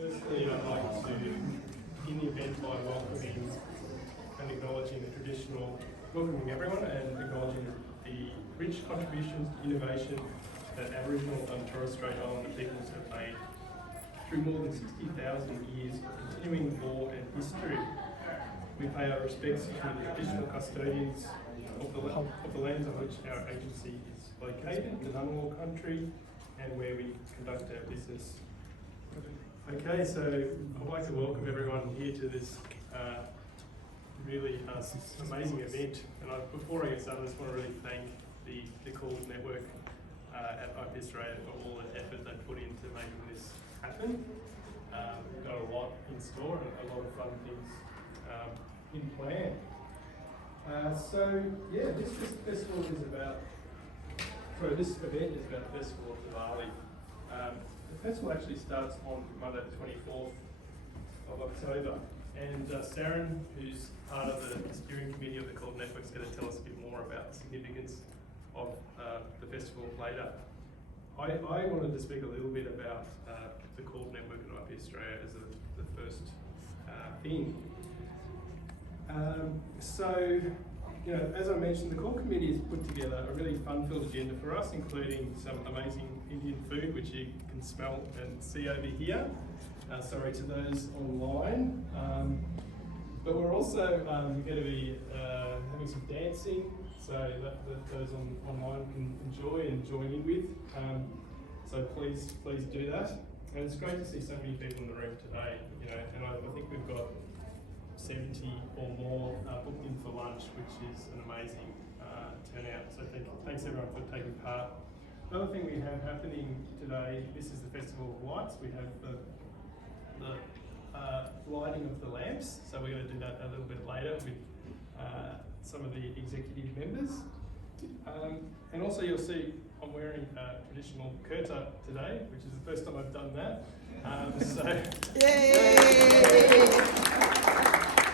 Firstly, I'd like to begin the event by welcoming and acknowledging the traditional, welcoming everyone and acknowledging the rich contributions to innovation that Aboriginal and Torres Strait Islander peoples have made through more than 60,000 years of continuing law and history. We pay our respects to the traditional custodians of the lands on which our agency is located, the Ngunnawal country, and where we conduct our business. Okay, so I'd like to welcome everyone here to this really amazing event. And before I get started, I just want to really thank the Called Network at IP Australia for all the effort they put into making this happen. We've got a lot in store and a lot of fun things in plan. This event is about the Festival of Diwali. The festival actually starts on Monday the 24th of October, and Saren, who's part of the steering committee of the Called Network, is going to tell us a bit more about the significance of the festival later. I wanted to speak a little bit about the Called Network at IP Australia as the first thing. As I mentioned, the Call Committee has put together a really fun-filled agenda for us, including some amazing Indian food, which you can smell and see over here. Sorry to those online. But we're also going to be having some dancing, so that those online can enjoy and join in with. So please do that. And it's great to see so many people in the room today. And I think we've got 70 or more booked in for lunch, which is an amazing turnout. So thanks everyone for taking part. Another thing we have happening today, this is the Festival of Lights. We have the lighting of the lamps. So we're going to do that a little bit later with some of the executive members. And also you'll see I'm wearing a traditional kurta today, which is the first time I've done that. Yay!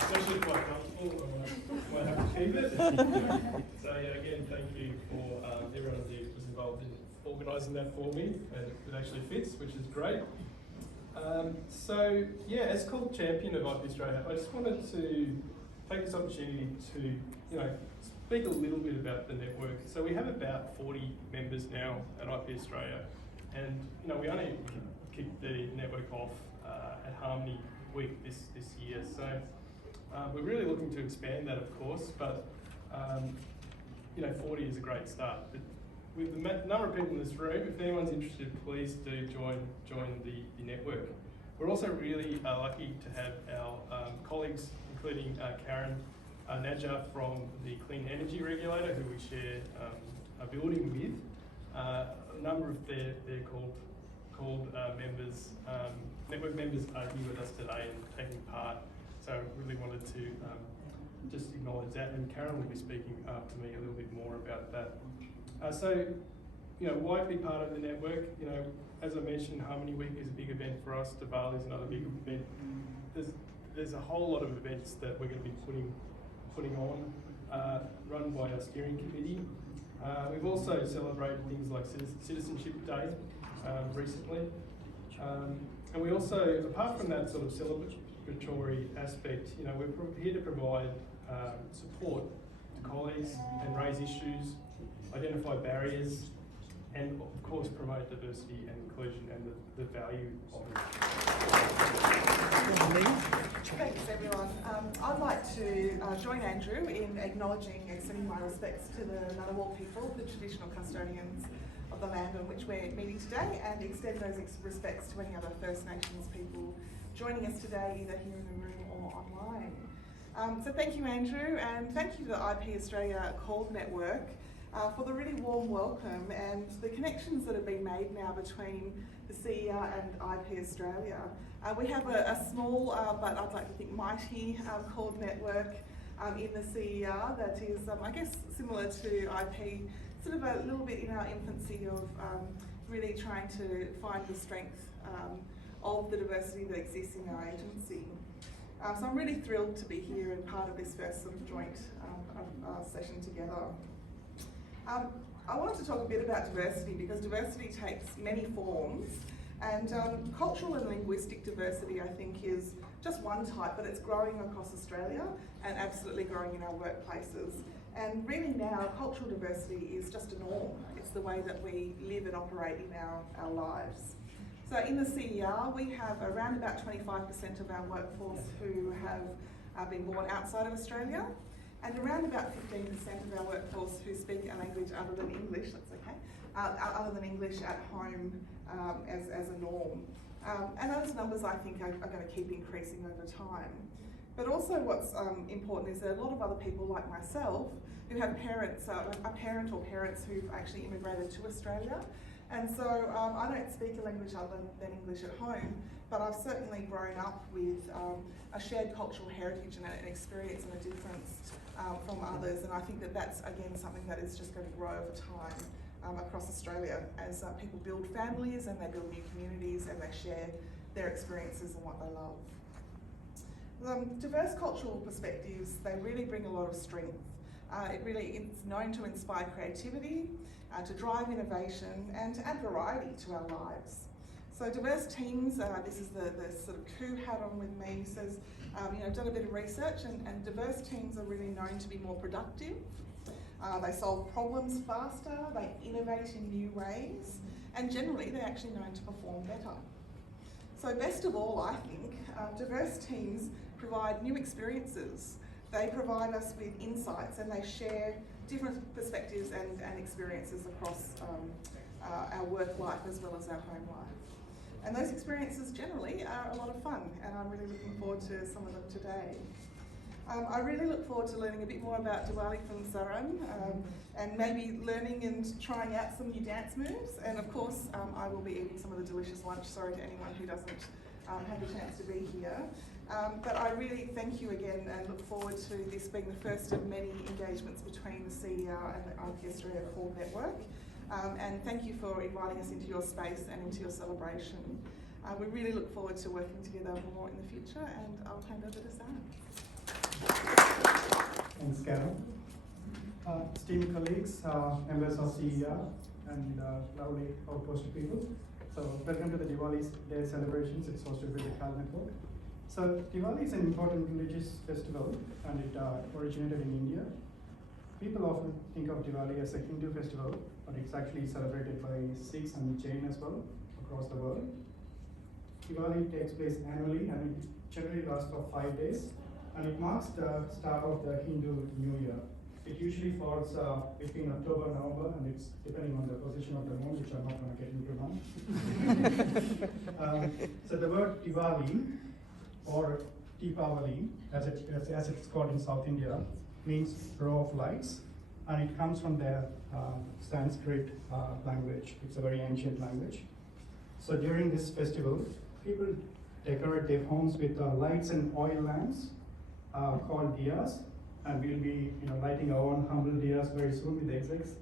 Especially quite comfortable, I might have to keep it. So again, thank you for everyone who was involved in organising that for me, and it actually fits, which is great. As called champion of IP Australia, I just wanted to take this opportunity to, speak a little bit about the network. So we have about 40 members now at IP Australia, and we only kicked the network off at Harmony Week this year. So we're really looking to expand that, of course, but 40 is a great start. But with the number of people in this room, if anyone's interested, please do join the network. We're also really lucky to have our colleagues, including Karen Nadja from the Clean Energy Regulator, who we share a building with. A number of their called members, network members are here with us today and taking part. So I really wanted to just acknowledge that, and Karen will be speaking to me a little bit more about that. Why be part of the network? As I mentioned, Harmony Week is a big event for us. Diwali is another big event. There's a whole lot of events that we're going to be putting on, run by our steering committee. We've also celebrated things like Citizenship Day recently. And we also, apart from that sort of celebratory aspect, we're here to provide support to colleagues and raise issues, identify barriers, and of course promote diversity and inclusion and the value of it. Thanks everyone. I'd like to join Andrew in acknowledging and extending my respects to the Ngunnawal people, the traditional custodians of the land on which we're meeting today, and extend those respects to any other First Nations people joining us today, either here in the room or online. So thank you, Andrew, and thank you to the IP Australia Called Network for the really warm welcome and the connections that have been made now between the CER and IP Australia. We have a small, but I'd like to think mighty Called Network in the CER that is, I guess, similar to IP, sort of a little bit in our infancy of really trying to find the strength of the diversity that exists in our agency. So I'm really thrilled to be here and part of this first sort of joint session together. I wanted to talk a bit about diversity because diversity takes many forms And cultural and linguistic diversity, I think, is just one type, but it's growing across Australia and absolutely growing in our workplaces. And really now, cultural diversity is just a norm. It's the way that we live and operate in our lives. So in the CER, we have around about 25% of our workforce who have been born outside of Australia, and around about 15% of our workforce who speak a language other than English, that's okay, other than English at home as a norm. And those numbers, I think, are going to keep increasing over time. But also what's important is that a lot of other people like myself who have parents, a parent or parents who've actually immigrated to Australia. And so I don't speak a language other than English at home, but I've certainly grown up with a shared cultural heritage and an experience and a difference from others. And I think that that's, again, something that is just going to grow over time across Australia as people build families and they build new communities and they share their experiences and what they love. Diverse cultural perspectives, they really bring a lot of strength. It's known to inspire creativity, to drive innovation, and to add variety to our lives. So diverse teams, this is the sort of coup hat on with me, says, I've done a bit of research and diverse teams are really known to be more productive. They solve problems faster, they innovate in new ways, and generally they're actually known to perform better. So best of all, I think, diverse teams provide new experiences. They provide us with insights and they share different perspectives and experiences across our work life as well as our home life. And those experiences generally are a lot of fun, and I'm really looking forward to some of them today. I really look forward to learning a bit more about Diwali from Saran, and maybe learning and trying out some new dance moves. And of course, I will be eating some of the delicious lunch. Sorry to anyone who doesn't have the chance to be here. But I really thank you again and look forward to this being the first of many engagements between the CER and the IP Australia Core Network. And thank you for inviting us into your space and into your celebration. We really look forward to working together more in the future, and I'll hand over to Sam. Thanks, Carol. Esteemed colleagues, members of CER, and lovely outpost people. So, welcome to the Diwali Day celebrations. It's hosted by the CAL Network. So, Diwali is an important religious festival, and it originated in India. People often think of Diwali as a Hindu festival, but it's actually celebrated by Sikhs and Jain as well across the world. Diwali takes place annually, and it generally lasts for 5 days. And it marks the start of the Hindu New Year. It usually falls between October and November, and it's depending on the position of the moon, which I'm not going to get into now. So the word Diwali, or Deepavali, as it's called in South India, means row of lights, and it comes from the Sanskrit language. It's a very ancient language. So during this festival, people decorate their homes with lights and oil lamps, called diyas, and we'll be lighting our own humble diyas very soon with exits.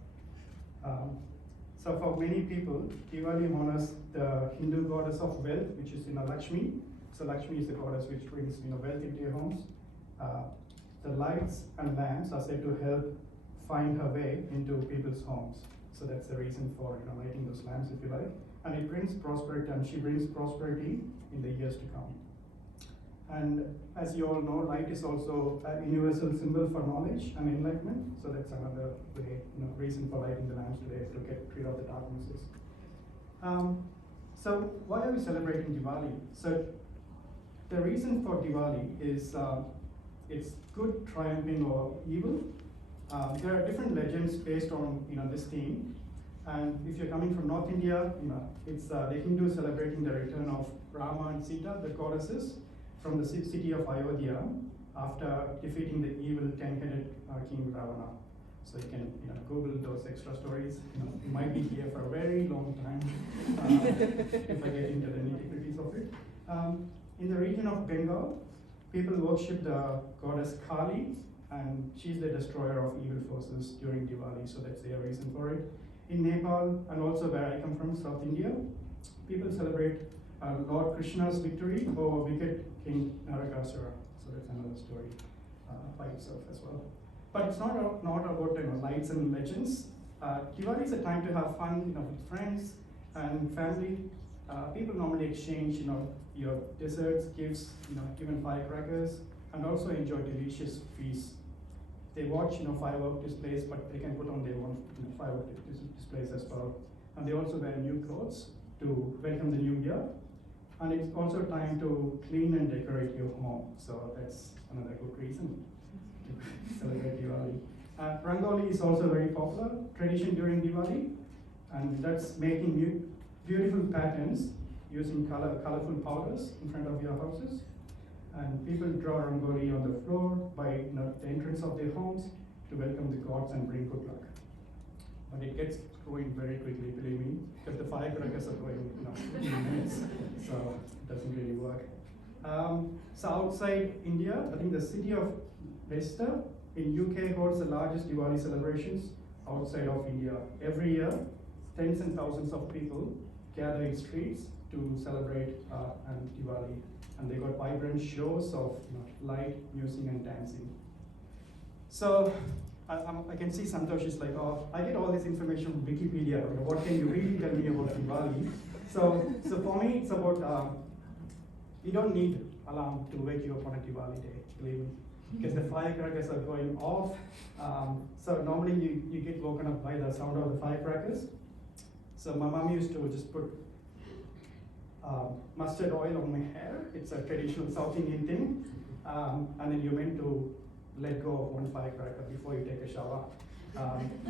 So for many people, Diwali honors the Hindu goddess of wealth, which is Lakshmi. So Lakshmi is the goddess which brings wealth into your homes. The lights and lamps are said to help find her way into people's homes. So that's the reason for lighting those lamps, if you like. And it brings prosperity, and she brings prosperity in the years to come. And as you all know, light is also a universal symbol for knowledge and enlightenment. So that's another way, reason for lighting the lamps today, to get rid of the darknesses. So why are we celebrating Diwali? So the reason for Diwali is it's good triumphing over evil. There are different legends based on this theme. And if you're coming from North India, it's the Hindus celebrating the return of Rama and Sita, the goddesses, from the city of Ayodhya after defeating the evil 10-headed king Ravana. So you can Google those extra stories. You might be here for a very long time if I get into the nitty-gritties of it. In the region of Bengal, people worship the goddess Kali, and she's the destroyer of evil forces during Diwali, so that's their reason for it. In Nepal, and also where I come from, South India, people celebrate Lord Krishna's victory over wicked King Narakasura. So that's another story by itself as well. But it's not about lights and legends. Diwali is a time to have fun with friends and family, People normally exchange, your desserts, gifts, even firecrackers, and also enjoy delicious feasts. They watch, firework displays, but they can put on their own firework displays as well. And they also wear new clothes to welcome the new year. And it's also time to clean and decorate your home. So that's another good reason to celebrate Diwali. Rangoli is also very popular tradition during Diwali, and that's making beautiful patterns using colorful powders in front of your houses. And people draw Rangoli on the floor by the entrance of their homes to welcome the gods and bring good luck. But it gets going very quickly, believe me, because the firecrackers are going in minutes, so it doesn't really work. So outside India, I think the city of Leicester in UK holds the largest Diwali celebrations outside of India. Every year, tens and thousands of people gather in streets to celebrate Diwali, and they got vibrant shows of light, music, and dancing. So I can see Santosh is like, oh, I get all this information from Wikipedia. What can you really tell me about Diwali? So for me, it's about you don't need alarm to wake you up on a Diwali day, believe me, because the firecrackers are going off. So normally you get woken up by the sound of the firecrackers. So my mom used to just put mustard oil on my hair. It's a traditional South Indian thing. And then you're meant to let go of one firecracker before you take a shower.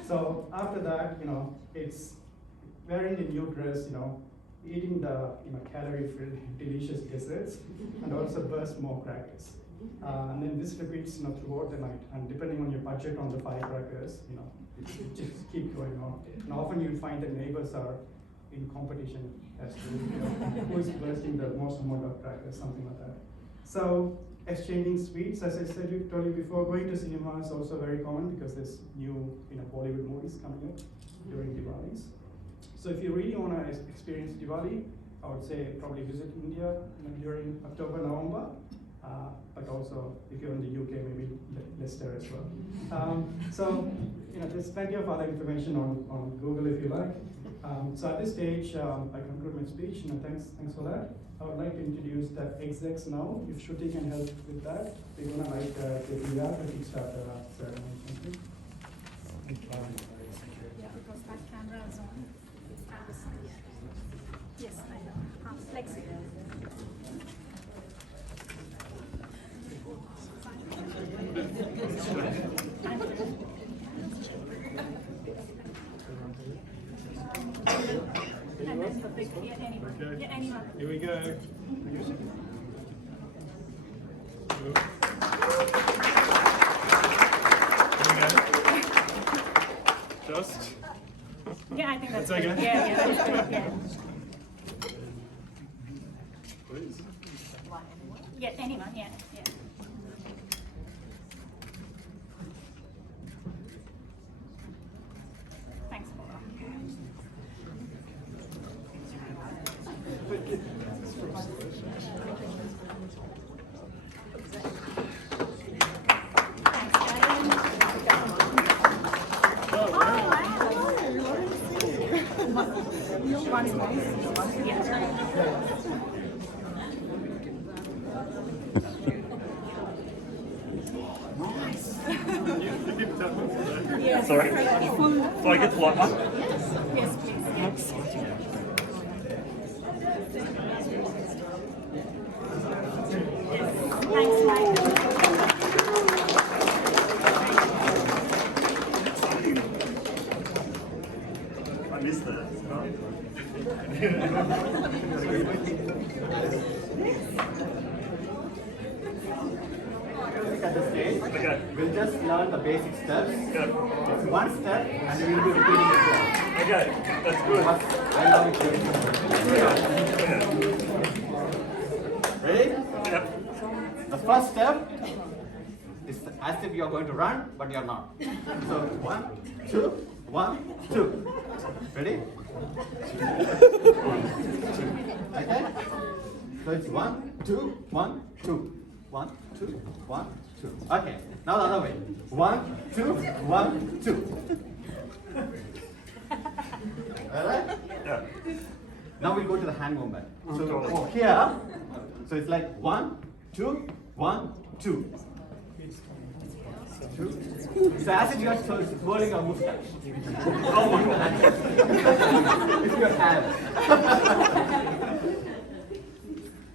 So after that, it's wearing a new dress, eating the calorie-filled delicious desserts, and also burst more crackers. And then this repeats throughout the night, and depending on your budget on the firecrackers, it just keep going on. And often you'll find that neighbors are in competition as to who is bursting the most amount of crackers, something like that. So exchanging sweets, as I told you before, going to cinema is also very common because there's new Bollywood movies coming up during Diwalis. So if you really want to experience Diwali, I would say probably visit India during October, November. But also, if you're in the UK, maybe Leicester as well. So, there's plenty of other information on Google if you like. So at this stage, I conclude my speech, thanks for that. I would like to introduce the execs now. If Shruti can help with that, we're gonna light the PR to kickstart the ceremony. Thank you. Yeah, because that camera is on. Yes, I know. Flexible. And then the big, anyone. Okay. Yeah, anyone. Here we go. Just. Yeah, I think that's That's okay. good. Yeah, that's good. Yeah. Please. Yeah, anyone. Yeah. Thanks, Paula. Thanks, Karen. Oh, wow. Once more. Yes. Sorry. So I get to light up? Yes, please. Yes. Thanks, Mike. I missed that. At the stage, Okay. we'll just learn the basic steps. Yeah. It's one step, and we will be repeating it. Okay, that's good. I love it. Ready? Yep. The first step is as if you are going to run, but you are not. So 1, 2, 1, 2. Ready? Okay. So it's 1, 2, 1, 2. 1, 2, 1, 2. Okay. Now the other way. 1, 2, 1, 2. Alright? Yeah. Now we'll go to the hand movement. So here, so it's like 1, 2, 1, 2. 2. So as if you are twirling your mustache. Oh my god. If you have.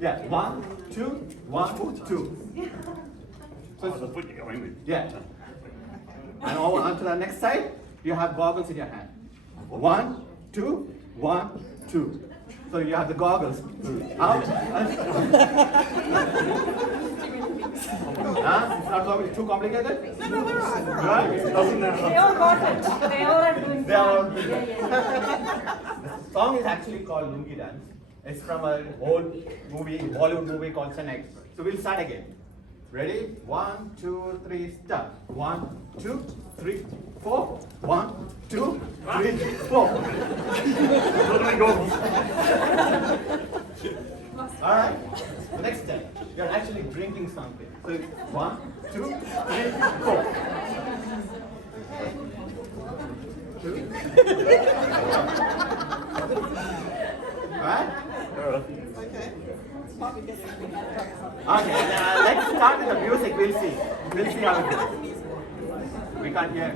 Yeah, 1, 2, 1, 2. So the foot you're going with. Yeah. And over onto the next side, you have goggles in your hand. 1, 2, 1, 2. So you have the goggles. Out. It's not too complicated? No, we're all right. Right? It doesn't They all got it. They all are doing They are fine. The song is actually called Lungi Dance. It's from an old movie, Bollywood movie called Senai. So we'll start again. Ready? 1, 2, 3, start. 1, 2, 3, 4. 1, 2, 3, 4. Alright. The next step. You're actually drinking something. So it's 1, 2, 3, 4. 2. Alright? Okay. Okay, let's start with the music. We'll see. We'll see how it goes. We can't hear.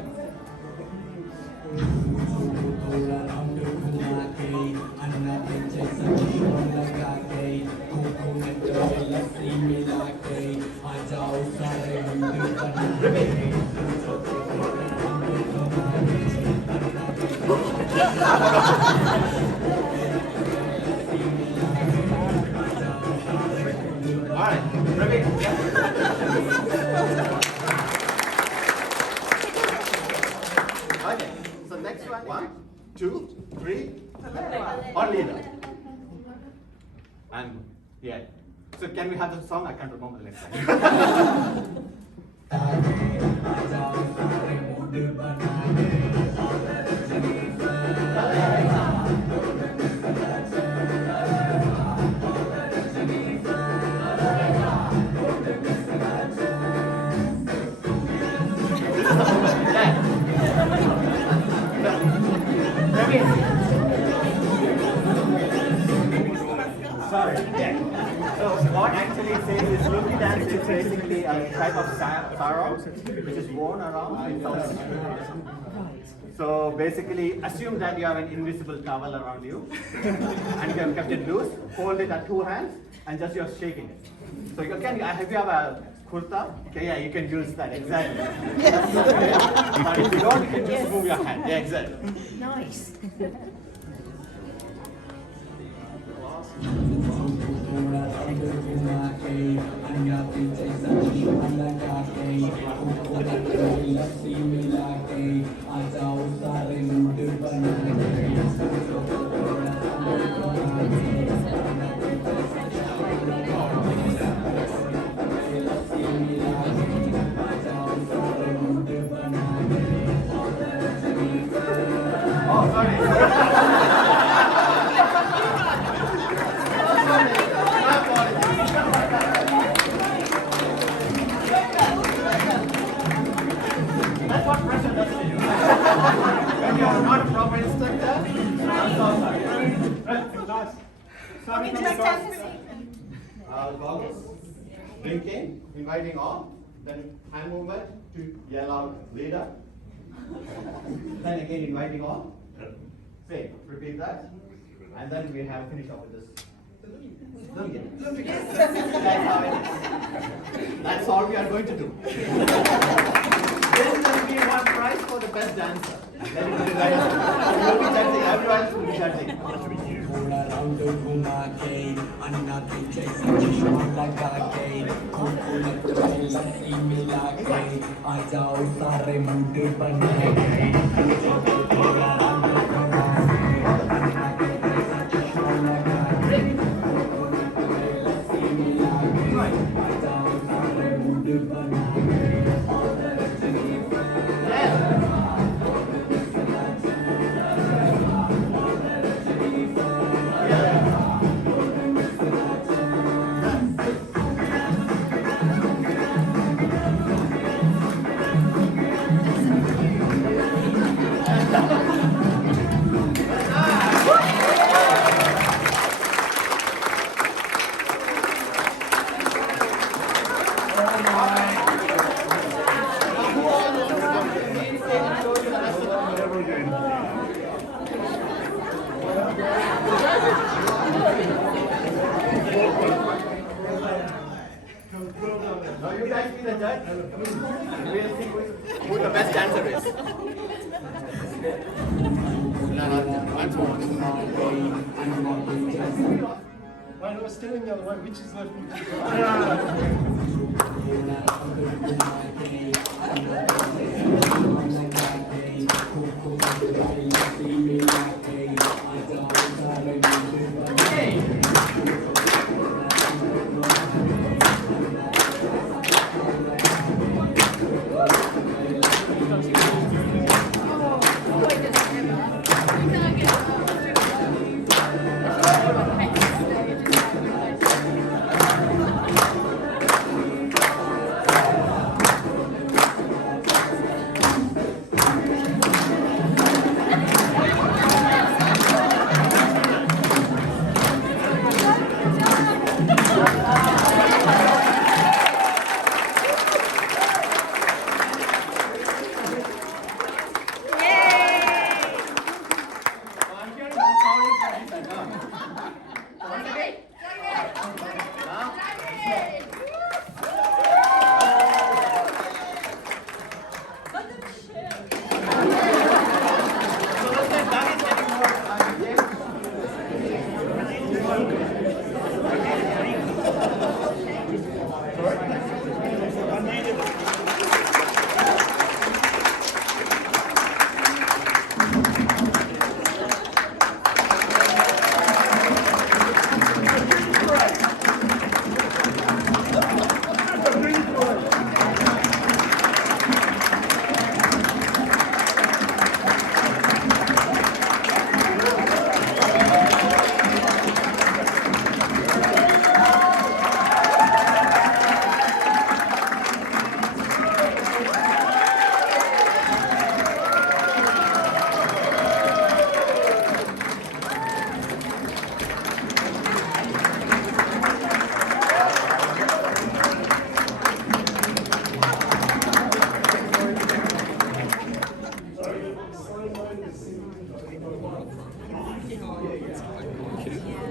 Alright, repeat. Okay, so next one. 1, 2, 3. Or leader. And yeah. So can we have the song? I can't remember the next time. Sorry. Yeah. So what actually says is Lungi dance is basically a type of sarong which is worn around in South Asia. So basically assume that you have an invisible towel around you and you have kept it loose, hold it at 2 hands and just you're shaking it. So you can, if you have a kurta, okay, yeah, you can use that, exactly. But if you don't, you can just move your hand. Yeah, exactly. Nice. Oh, sorry. That's what pressure does to you. When you are not a proper instructor, I'm so sorry. Nice. Okay, do I stand this? Goggles, drinking, inviting all, then hand movement to yell out leader. Then again inviting all. Same, repeat that. And then we have finish off with this. Lungi. That's how it is. That's all we are going to do. Then there will be one prize for the best dancer. Then it will be right. We will be judging, everyone else will be judging. Now you guys be the judge. We'll see who the best dancer is. I was standing the other way, which is left?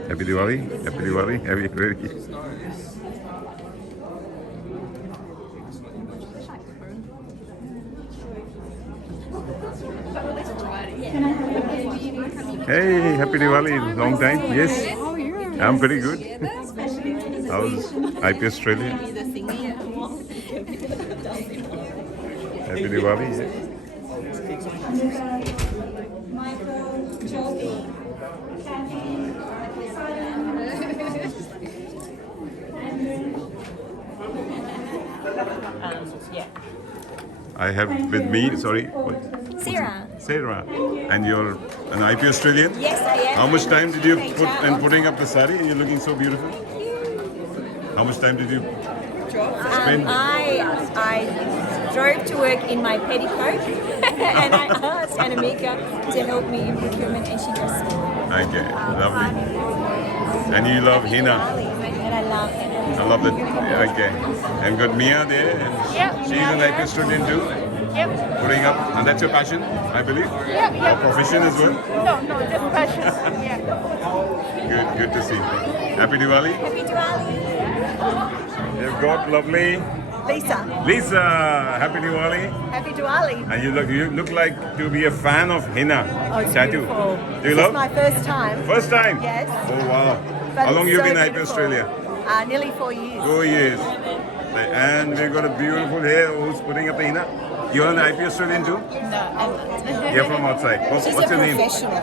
Happy Diwali, Happy Diwali, Happy Diwali. Hey, Happy Diwali, long time, yes. I'm pretty good. How's IP Australia? Happy Diwali, yeah. Yeah. I have with me, sorry, what? Sarah. Sarah. And you're an IP Australian? Yes, I am. How much time did you Teenager. put in putting up the sari? You're looking so beautiful. How much time did you spend? I drove to work in my petticoat and I asked Anamika to help me in procurement and she dressed me. Okay, lovely. And you love henna. And I love it. I love it. Okay. And got Mia there. And Yep, she's Mia an there. IP Australian too. Yep. Putting up, and that's your passion, I believe? Yep, Or profession as well? No, just passion. Yeah. Good to see. Happy Diwali. Happy Diwali. You've got lovely Lisa. Lisa. Happy Diwali. Happy Diwali. And you look like to be a fan of henna It's tattoo. beautiful. Do you This love? is my first time. First time? Yes. Oh wow. But How long it's you so been in IP beautiful. Australia? Nearly 4 years. 4 years. And we've got a beautiful hair who's putting up the henna. You're an IP Australian too? No, I'm not. You're from outside. What's your name? Professional.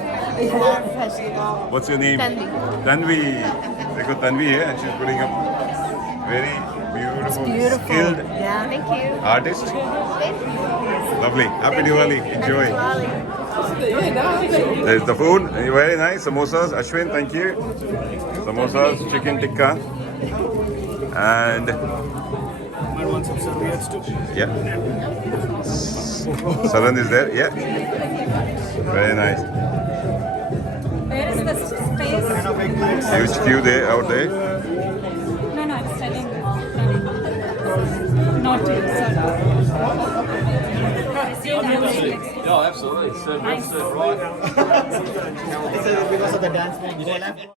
What's your name? Tanvi. Tanvi. They got Tanvi here and she's putting up very beautiful, Beautiful. skilled Yeah. Thank you. artist. Lovely. Happy Diwali. Enjoy. Happy Diwali. There's the food. Very nice. Samosas. Ashwin, thank you. Samosas, chicken tikka. And yeah. Saran is there. Yeah. Very nice. Where is the space? Huge queue there, out there. No, it's standing. not do. Oh, absolutely. Serve left, serve right. Because of the dance move.